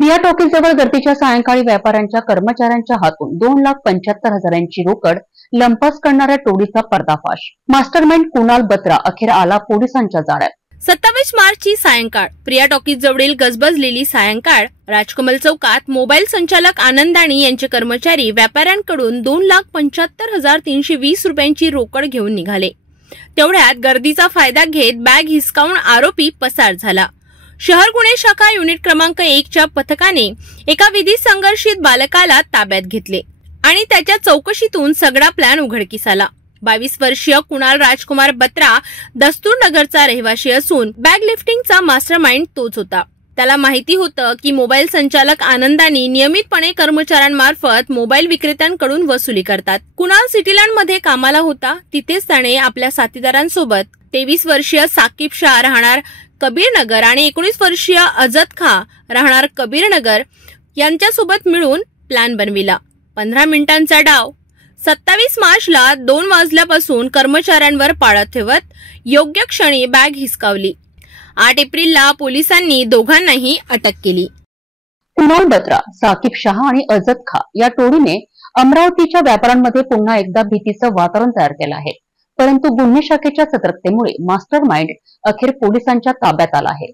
Priya talkies जवळ गर्दीच्या सायंकाळी व्यापाऱ्यांच्या कर्मचाऱ्यांच्या हातून 2,75,000ची रोकड लंपास करणाऱ्या टोळीचा पर्दाफाश। मास्टरमाइंड कुणाल बत्रा अखेर आला पोलिसांच्या जाळ्यात। 27 मार्चची सायंकाळ प्रिया टॉकीज जवळील गजबजलेली सायंकाळ। राजकमल चौकात मोबाईल संचालक आनंदाणी यांचे कर्मचारी व्यापाऱ्यांकडून 2,75,320 रुपयांची रोकड घेऊन निघाले। तेवढ्यात गर्दीचा फायदा घेत बॅग हिसकावून आरोपी पसार झाला। शहर गुन्हे शाखा युनिट क्रमांक 1च्या पथकाने एका विधी संघर्षित बालकाला ताब्यात घेतले आणि त्याच्या चौकशीतून सगळा प्लॅन उघडकीस आला। 22 वर्षीय कुणाल राजकुमार बत्रा दस्तूरनगरचा रहिवासी असून बॅग लिफ्टिंगचा मास्टरमाइंड तोच होता। त्याला माहिती होतं की मोबाईल संचालक आनंदानी नियमितपणे कर्मचाऱ्यांमार्फत मोबाईल विक्रेत्यांकडून वसुली करतात। कुणाल सिटीलँडमध्ये कामाला होता। तिथेच त्याने आपल्या साथीदारांसोबत 23 वर्षीय साकिब शाह राहणार कबीरनगर आणि 19 वर्षीय अजद खां राहणार कबीरनगर यांच्यासोबत मिळून प्लॅन बनविला। 15 मिनिटांचा डाव। 27 मार्चला 2 वाजल्यापासून कर्मचाऱ्यांवर पाळत ठेवत योग्य क्षणी बॅग हिसकावली। 8 एप्रिलला पोलिसांनी दोघांनाही अटक केली। कुणाल बत्रा, साकिब शाह आणि अजद खां या टोळीने अमरावतीच्या व्यापाऱ्यांमध्ये पुन्हा एकदा भीतीचं वातावरण तयार केलं आहे। परंतु गुन्हे शाखेच्या सतर्कतेमुळे मास्टरमाइंड अखेर पोलिसांच्या ताब्यात आला आहे।